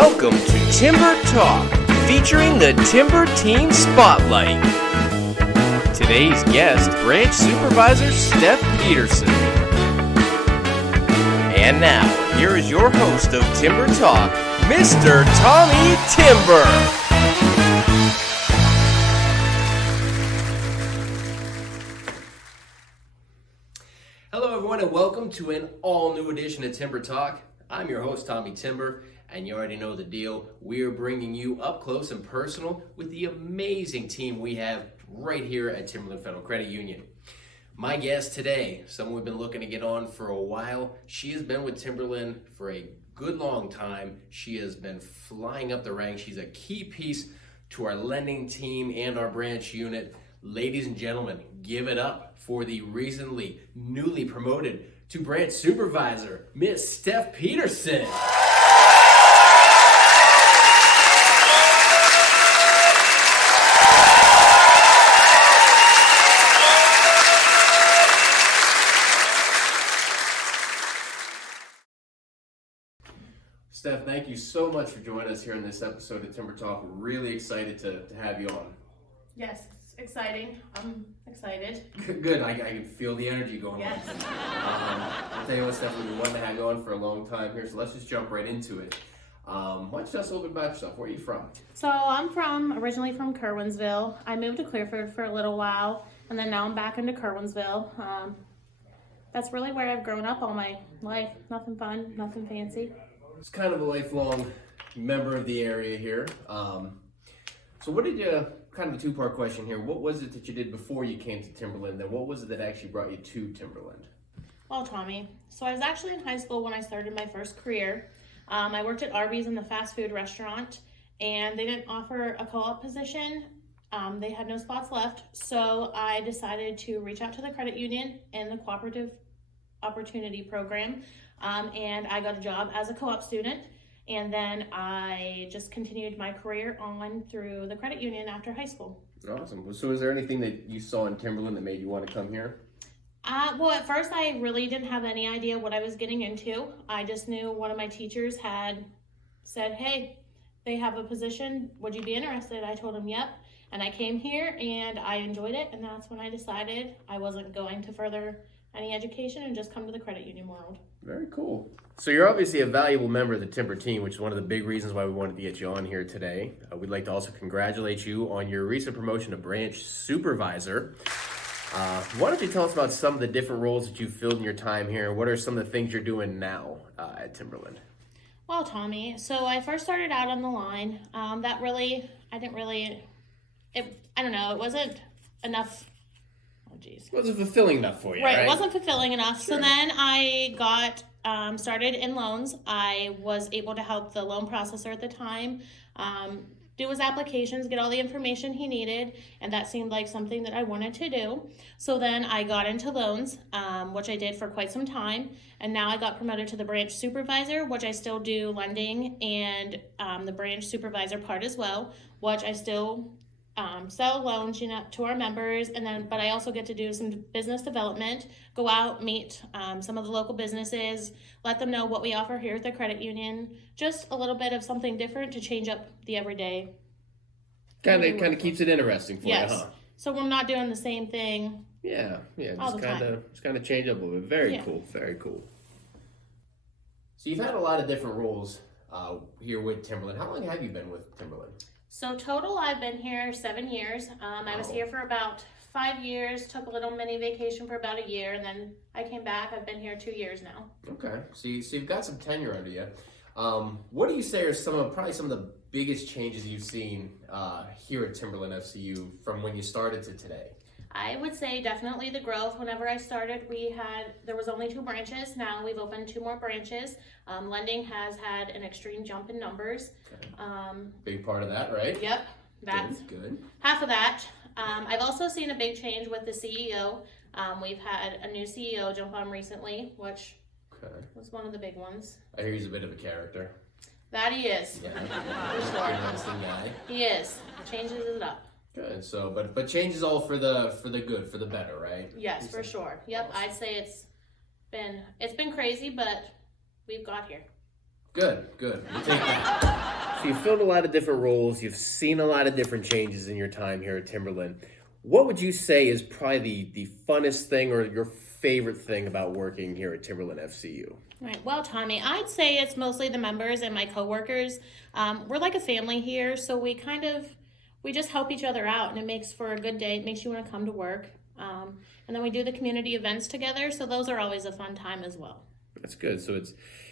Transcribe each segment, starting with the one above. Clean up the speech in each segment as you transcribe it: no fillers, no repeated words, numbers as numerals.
Welcome to Timber Talk, featuring the Timber Team Spotlight. Today's guest, Branch Supervisor Steph Peterson. And now, here is your host of Timber Talk, Mr. Tommy Timber. Hello everyone and welcome to an all-new edition of Timber Talk. I'm your host, Tommy Timber, and you already know the deal. We are bringing you up close and personal with the amazing team we have right here at Timberland Federal Credit Union. My guest today, someone we've been looking to get on for a while. She has been with Timberland for a good long time. She has been flying up the ranks. She's a key piece to our lending team and our branch unit. Ladies and gentlemen, give it up for the recently newly promoted to Branch Supervisor, Miss Steph Peterson. Steph, thank you so much for joining us here in this episode of Timber Talk. We're really excited to have you on. Yes, it's exciting. I'm excited. Good. I can feel the energy going on. Yes. I'll tell you what, Steph, we've been wanting to have you on for a long time here, so let's just jump right into it. Why don't you tell us a little bit about yourself? Where are you from? So I'm originally from Kerwinsville. I moved to Clearfield for a little while, and then now I'm back into Kerwinsville. That's really where I've grown up all my life. Nothing fun, nothing fancy. It's kind of a lifelong member of the area here. So what did you, kind of a two-part question here, what was it that you did before you came to Timberland, and what was it that actually brought you to Timberland? Well, Tommy, so I was actually in high school when I started my first career. I worked at Arby's in the fast food restaurant, and they didn't offer a co-op position. They had no spots left, so I decided to reach out to the credit union in the Cooperative Opportunity Program, and I got a job as a co-op student, and then I just continued my career on through the credit union after high school. Awesome. So is there anything that you saw in Timberland that made you want to come here? Well, at first I really didn't have any idea what I was getting into. I just knew one of my teachers had said, hey, they have a position, would you be interested? I told him yep, and I came here and I enjoyed it, and that's when I decided I wasn't going to further any education and just come to the credit union world. Very cool. So you're obviously a valuable member of the Timber team, which is one of the big reasons why we wanted to get you on here today. We'd like to also congratulate you on your recent promotion to Branch Supervisor. Why don't you tell us about some of the different roles that you've filled in your time here, and what are some of the things you're doing now at Timberland? Well, Tommy, so I first started out on the line. It wasn't enough. Oh, geez. It wasn't fulfilling enough for you, right? It wasn't fulfilling enough. Sure. So then I got started in loans. I was able to help the loan processor at the time do his applications, get all the information he needed, and that seemed like something that I wanted to do. So then I got into loans, which I did for quite some time, and now I got promoted to the branch supervisor, which I still do lending and the branch supervisor part as well, which I still sell loans, to our members, but I also get to do some business development, go out, meet some of the local businesses, let them know what we offer here at the credit union, just a little bit of something different to change up the everyday. Kind of keeps it interesting for you, huh? So we're not doing the same thing. Yeah, just kind of change up a little bit. Very cool, very cool. So you've had a lot of different roles here with Timberland. How long have you been with Timberland? So total, I've been here 7 years. I was here for about 5 years, took a little mini vacation for about a year, and then I came back. I've been here 2 years now. Okay, so you've got some tenure under you. What do you say are probably some of the biggest changes you've seen here at Timberland FCU from when you started to today? I would say definitely the growth. Whenever I started, there was only 2 branches. Now we've opened 2 more branches. Lending has had an extreme jump in numbers. Okay. Big part of that, right? Yep, that's good. Half of that. I've also seen a big change with the CEO. We've had a new CEO jump on recently, which was one of the big ones. I hear he's a bit of a character. That he is. Yeah. For sure. Interesting guy. He is. Changes it up. Good. So, but changes all for the good, for the better, right? Yes, for sure. Yep. I'd say it's been crazy, but we've got here. Good. We'll take that. So you've filled a lot of different roles. You've seen a lot of different changes in your time here at Timberland. What would you say is probably the funnest thing or your favorite thing about working here at Timberland FCU? Right. Well, Tommy, I'd say it's mostly the members and my coworkers. We're like a family here, so we just help each other out, and it makes for a good day. It makes you want to come to work. And then we do the community events together, so those are always a fun time as well. That's good. So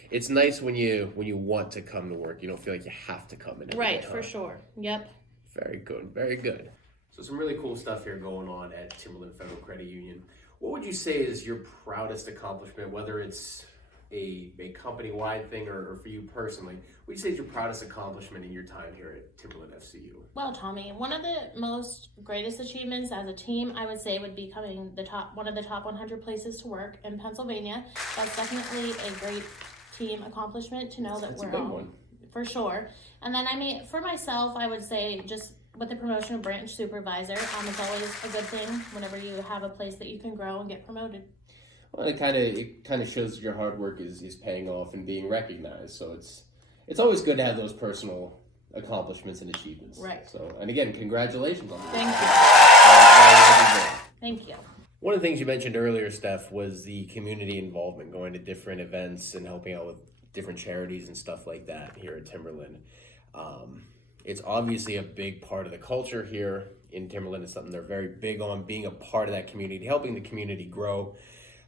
it's nice when you want to come to work. You don't feel like you have to come in every Right, time. for sure. Yep. Very good. Very good. So some really cool stuff here going on at Timberland Federal Credit Union. What would you say is your proudest accomplishment, whether it's a company-wide thing or for you personally? What would you say is your proudest accomplishment in your time here at Timberland FCU? Well, Tommy, one of the most greatest achievements as a team, I would say, would be becoming one of the top 100 places to work in Pennsylvania. That's definitely a great team accomplishment to know that That's we're a good all, one. for sure. And then, for myself, I would say just with the promotion of Branch Supervisor, it's always a good thing whenever you have a place that you can grow and get promoted. Well, it kind of shows that your hard work is paying off and being recognized. So it's always good to have those personal accomplishments and achievements. Right. So, and again, congratulations on Thank you. Thank you. One of the things you mentioned earlier, Steph, was the community involvement, going to different events and helping out with different charities and stuff like that here at Timberland. It's obviously a big part of the culture here in Timberland. It's something they're very big on, being a part of that community, helping the community grow.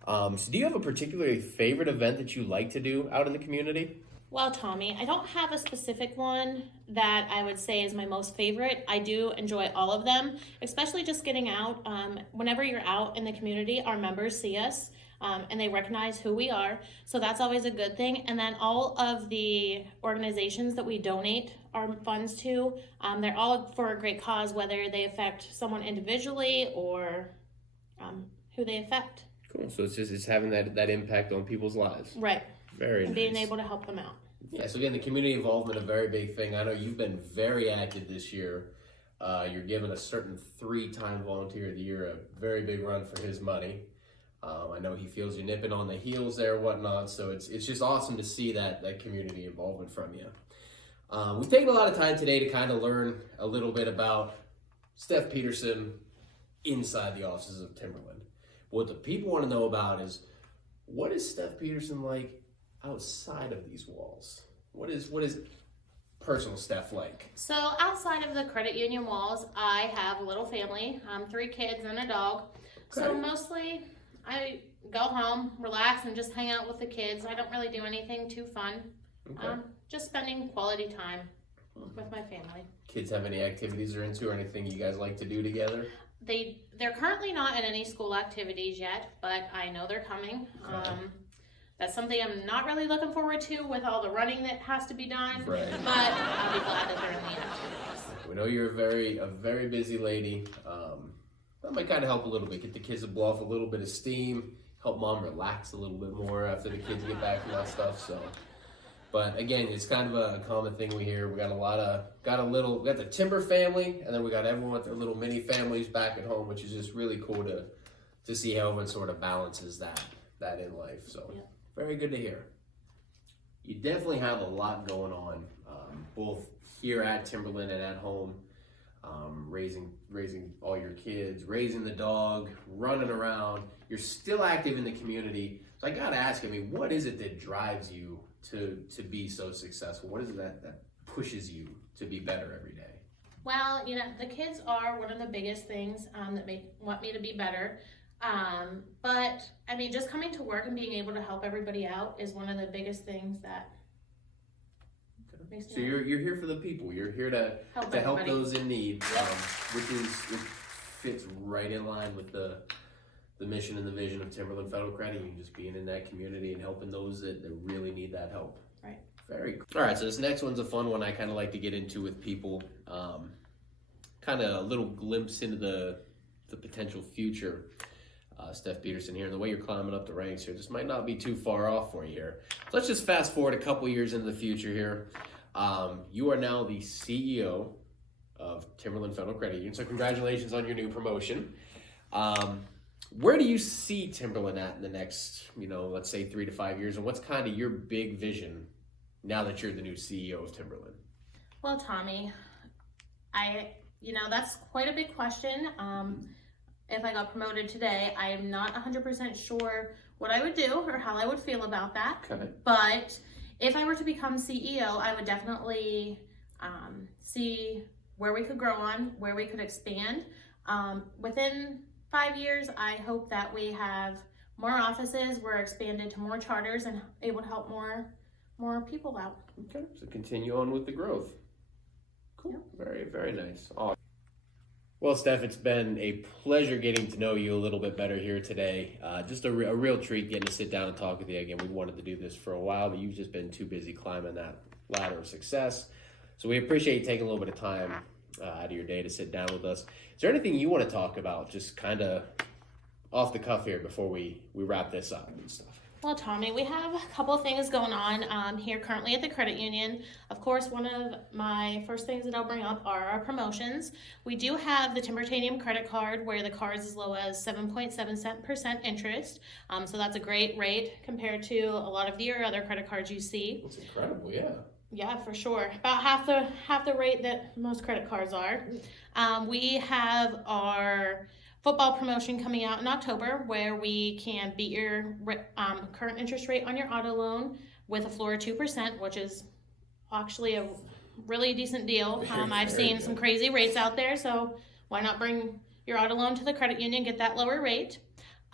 So do you have a particularly favorite event that you like to do out in the community? Well, Tommy, I don't have a specific one that I would say is my most favorite. I do enjoy all of them, especially just getting out. Whenever you're out in the community, our members see us and they recognize who we are. So that's always a good thing. And then all of the organizations that we donate our funds to, they're all for a great cause, whether they affect someone individually or who they affect. Cool. So it's having that impact on people's lives. Right. Very and nice. being able to help them out. Yeah, so again, the community involvement, a very big thing. I know you've been very active this year. You're given a certain 3-time Volunteer of the Year, a very big run for his money. I know he feels you nipping on the heels there and whatnot, so it's just awesome to see that community involvement from you. We've taken a lot of time today to kind of learn a little bit about Steph Peterson inside the offices of Timberland. What the people want to know about is, what is Steph Peterson like outside of these walls? What is personal Steph like? So outside of the credit union walls, I have a little family, 3 kids and a dog. Okay. So mostly I go home, relax, and just hang out with the kids. I don't really do anything too fun. Okay. Just spending quality time with my family. Kids have any activities they're into or anything you guys like to do together? They're currently not in any school activities yet, but I know they're coming. Okay. That's something I'm not really looking forward to with all the running that has to be done. Right. But I'll be glad that they're in the activities. We know you're a very busy lady. That might kind of help a little bit, get the kids to blow off a little bit of steam, help mom relax a little bit more after the kids get back from that stuff. So, but again, it's kind of a common thing we hear. We got we got the Timber family, and then we got everyone with their little mini families back at home, which is just really cool to see how everyone sort of balances that in life. So, yeah. Very good to hear. You definitely have a lot going on, both here at Timberland and at home. Raising all your kids, raising the dog, running around. You're still active in the community. So I gotta ask, what is it that drives you to be so successful? What is it that pushes you to be better every day? Well, the kids are one of the biggest things that want me to be better. But just coming to work and being able to help everybody out is one of the biggest things that makes me So you're here for the people. You're here to help those in need, Yep. which fits right in line with the mission and the vision of Timberland Federal Credit Union, just being in that community and helping those that really need that help. Right. Very cool. All right, so this next one's a fun one I kind of like to get into with people. Kind of a little glimpse into the potential future. Steph Peterson here, and the way you're climbing up the ranks here, this might not be too far off for you here. So let's just fast forward a couple years into the future here. You are now the CEO of Timberland Federal Credit Union, so congratulations on your new promotion. Where do you see Timberland at in the next, let's say 3 to 5 years, and what's kind of your big vision now that you're the new CEO of Timberland? Well, Tommy, that's quite a big question. If I got promoted today, I am not 100% sure what I would do or how I would feel about that. Okay. But if I were to become CEO, I would definitely see where we could grow on, where we could expand. Within 5 years, I hope that we have more offices, we're expanded to more charters and able to help more people out. Okay, so continue on with the growth. Cool. Yep. Very, very nice. Awesome. Well, Steph, it's been a pleasure getting to know you a little bit better here today. Just a real treat getting to sit down and talk with you again. We wanted to do this for a while, but you've just been too busy climbing that ladder of success. So we appreciate you taking a little bit of time out of your day to sit down with us. Is there anything you want to talk about, just kind of off the cuff here before we wrap this up and stuff? Well, Tommy, we have a couple of things going on here currently at the credit union. Of course, one of my first things that I'll bring up are our promotions. We do have the Timbertanium credit card where the card is as low as 7.7% interest. So that's a great rate compared to a lot of your other credit cards you see. That's incredible, yeah. Yeah, for sure. About half the rate that most credit cards are. We have our football promotion coming out in October where we can beat your current interest rate on your auto loan with a floor of 2%, which is actually a really decent deal. I've seen some crazy rates out there, so why not bring your auto loan to the credit union, get that lower rate.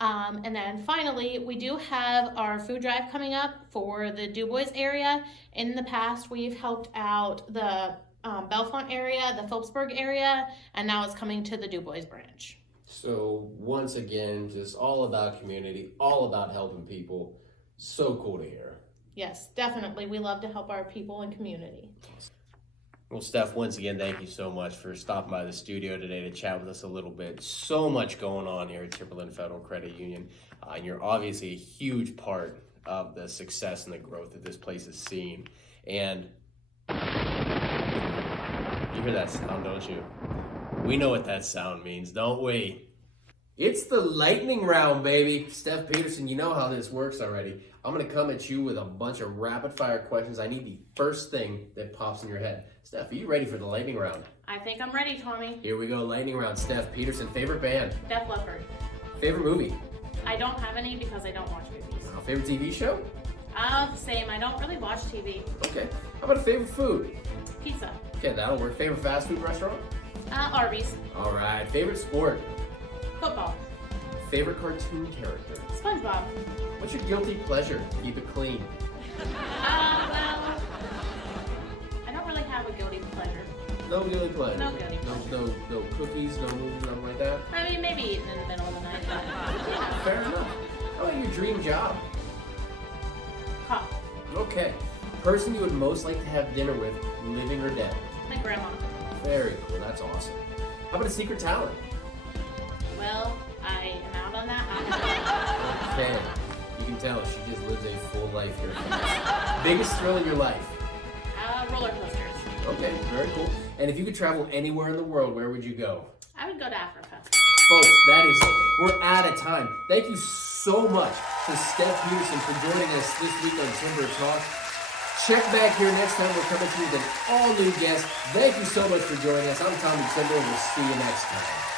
And then finally, we do have our food drive coming up for the DuBois area. In the past, we've helped out the Bellefonte area, the Phillipsburg area, and now it's coming to the DuBois branch. So once again, just all about community, all about helping people. So cool to hear. Yes, definitely. We love to help our people and community. Well, Steph, once again, thank you so much for stopping by the studio today to chat with us a little bit. So much going on here at Timberland Federal Credit Union. And you're obviously a huge part of the success and the growth that this place has seen. And you hear that sound, don't you? We know what that sound means, don't we? It's the lightning round, baby. Steph Peterson, you know how this works already. I'm going to come at you with a bunch of rapid-fire questions. I need the first thing that pops in your head. Steph, are you ready for the lightning round? I think I'm ready, Tommy. Here we go, lightning round. Steph Peterson, favorite band? Def Leppard. Favorite movie? I don't have any because I don't watch movies. Favorite TV show? Same. I don't really watch TV. Okay. How about a favorite food? Pizza. Okay, that'll work. Favorite fast food restaurant? Arby's. All right. Favorite sport? Football. Favorite cartoon character? SpongeBob. What's your guilty pleasure? Keep it clean. Well, I don't really have a guilty pleasure. No guilty pleasure. No guilty pleasure. No cookies, no nothing like that? I mean, maybe eating in the middle of the night. But Fair enough. How about your dream job? cop. Okay. Person you would most like to have dinner with, living or dead? My grandma. Very cool. That's awesome. How about a secret talent? Well, I am out on that. Okay. You can tell she just lives a full life here. Biggest thrill in your life? Roller coasters. Okay, very cool. And if you could travel anywhere in the world, where would you go? I would go to Africa. Folks, we're out of time. Thank you so much to Steph Peterson for joining us this week on Timber Talk. Check back here next time. We're coming to you with an all-new guest. Thank you so much for joining us. I'm Tommy Timber, and we'll see you next time.